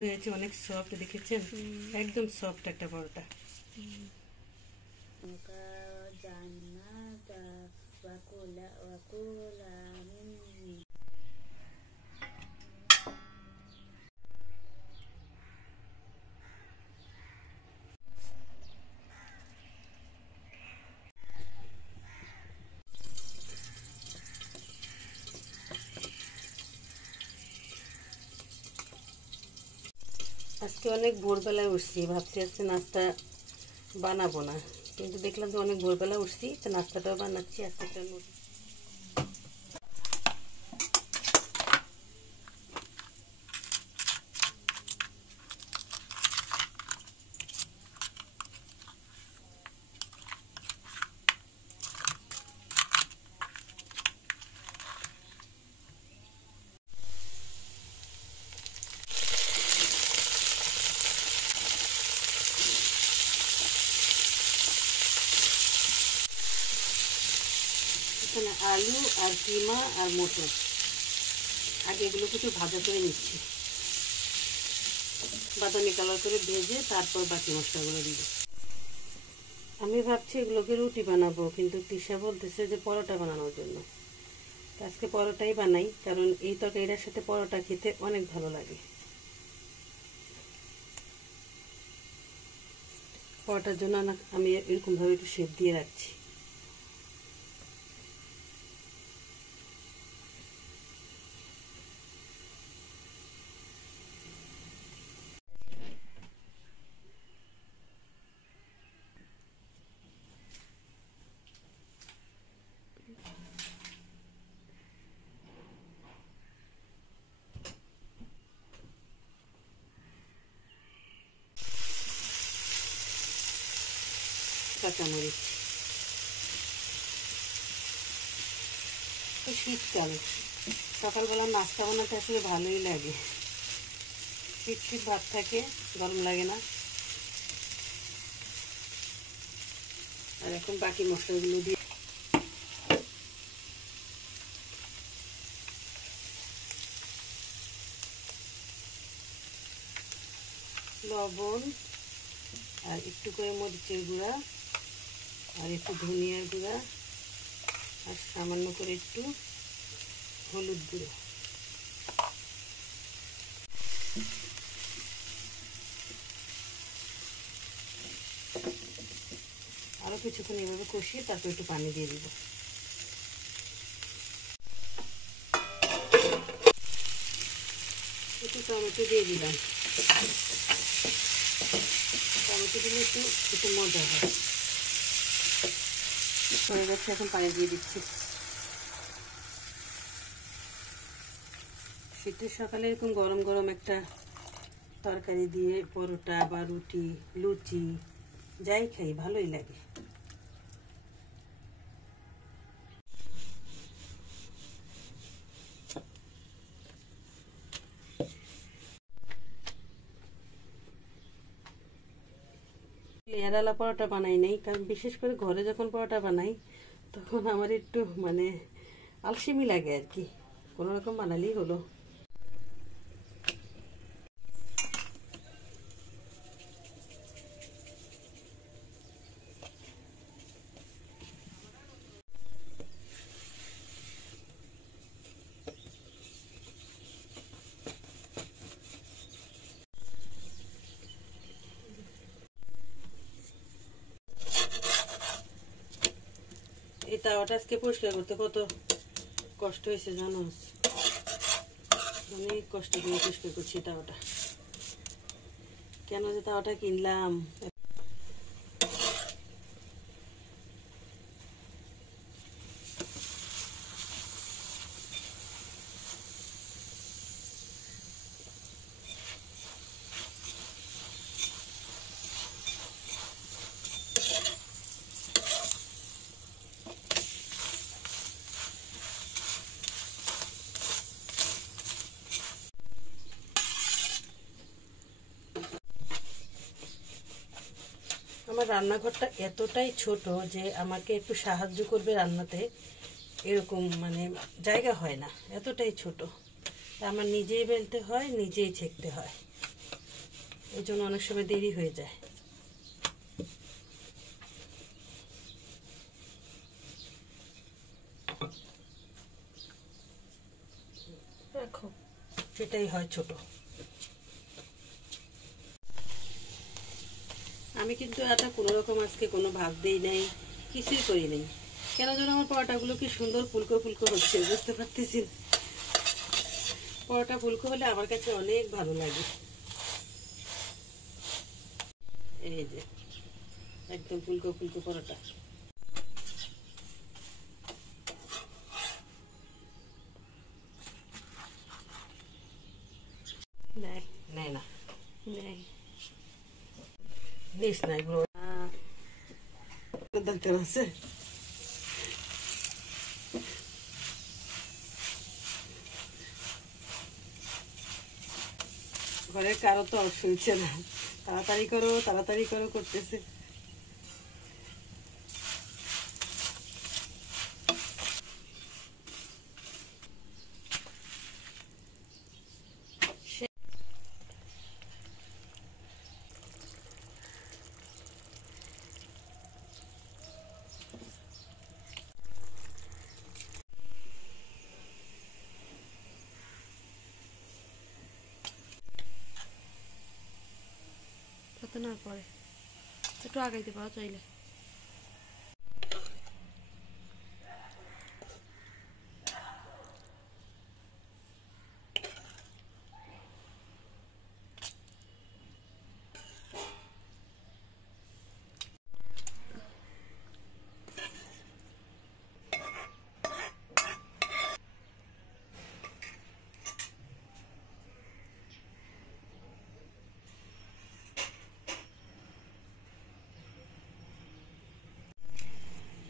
হয়েছে অনেক সফট, দেখেছেন? একদম সফট একটা পরোটা। আজকে অনেক ভোরবেলায় উঠছি, ভাবছি আজকে নাস্তা বানাবো না, কিন্তু দেখলাম যে অনেক ভোরবেলা উঠছি, তো নাস্তাটাও বানাচ্ছি। আজকে একটা এখানে আলু আর কিমা আর মটর, আগে এগুলো কিছু ভাজা করে নিচ্ছি, বাদামি কালার করে ভেজে তারপর বাকি মশলাগুলো দিব। আমি ভাবছি এগুলোকে রুটি বানাবো, কিন্তু তৃষা বলতেছে যে পরোটা বানানোর জন্য। আজকে পরোটাই বানাই, কারণ এই তরকারিটার সাথে পরোটা খেতে অনেক ভালো লাগে। পরোটার জন্য আমি এরকমভাবে একটু শেপ দিয়ে রাখছি। কাঁচামরিচ, শীতকাল, সকালবেলা নাস্তা বানাতে আসলে ভালোই লাগে, শীত শীত ভাত থাকে, গরম লাগে না। আর এখন বাকি মশলাগুলো দিয়ে লবণ আর একটু করে মরিচের গুঁড়া আর একটু ধনিয়ার গুঁড়া আর সামান্য করে একটু হলুদ গুঁড়ো, আরো কিছুক্ষণ এভাবে কষিয়ে তারপর একটু পানি দিয়ে দিব। একটু টমেটো দিয়ে দিলাম, টমেটো দিলে একটু মজা হয়। হয়ে গেছে, এখন পানি দিয়ে দিচ্ছি। শীতের সকালে এরকম গরম গরম একটা তরকারি দিয়ে পরোটা বা রুটি, লুচি যাই খাই ভালোই লাগে। লেয়ারওয়ালা পরোটা বানাই নাই, কারণ বিশেষ করে ঘরে যখন পরোটা বানাই তখন আমার একটু আলসেমি লাগে আর কি, কোনো রকম বানালেই হলো। এই তাওয়াটা আজকে পরিষ্কার করতে কত কষ্ট হয়েছে জানো, অনেক কষ্ট করে পরিষ্কার করছি তাওয়াটা। কেন যে তাওয়াটা কিনলাম, আমার রান্নাঘরটা এতটাই ছোট যে আমাকে একটু সাহায্য করবে রান্নাতে এরকম জায়গা হয় না, এতটাই ছোট। আমার নিজেই বেলতে হয়, নিজেই ছেঁকতে হয়। এই জন্য অনেক সময় দেরি হয়ে যায়। রাখো, সেটাই হয় ছোট। আমি কিন্তু এটা কোনো রকম আজকে কোনো ভাব দেই নাই, কিছুই করি নাই। কেন যেন আমার পরোটাগুলো কি সুন্দর ফুলকো ফুলকো হচ্ছে, বুঝতে পারতেছি। পরোটা ফুলকো হলে আমার কাছে অনেক ভালো লাগে। এই যে একদম ফুলকো ফুলকো পরোটা। নেয় নেয় না, নেয় নিস না, এগুলো দরকার আছে। ঘরের কারো তো শুনছে না, তাড়াতাড়ি করো তাড়াতাড়ি করো করতেছে। তাতে না পড়ে, একটু আগাইতে পারো চাইলে।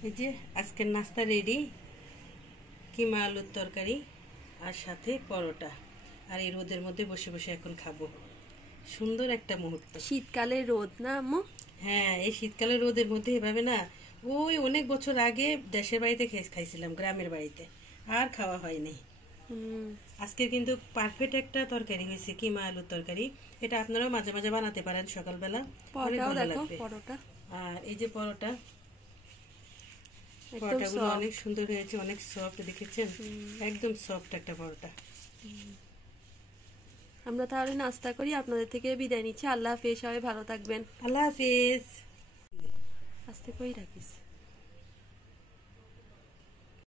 এই যে আজকের নাস্তা রেডি, কিমা আলুর তরকারি আর সাথে পরোটা। আর এই রোদের মধ্যে বসে বসে এখন খাবো, সুন্দর একটা মুহূর্ত। শীতকালে রোদ না আম্মু? হ্যাঁ, এই শীতকালে রোদের মধ্যে এভাবে না, ওই অনেক বছর আগে দেশের বাড়িতে খাইছিলাম, গ্রামের বাড়িতে, আর খাওয়া হয়নি। আজকে কিন্তু পারফেক্ট একটা তরকারি হয়েছে, কিমা আলুর তরকারি। এটা আপনারাও মাঝে মাঝে বানাতে পারেন সকালবেলা, অনেক ভালো লাগবে। আর এই যে পরোটা, পরোটাগুলো অনেক সুন্দর হয়েছে, অনেক সফট, দেখেছেন? একদম সফট একটা পরোটা। আমরা তাহলে নাস্তা করি, আপনাদের থেকে বিদায় নিচ্ছি। আল্লাহ হাফেজ, সবাই ভালো থাকবেন। আল্লাহ হাফেজ। আস্তে কই রাখিস।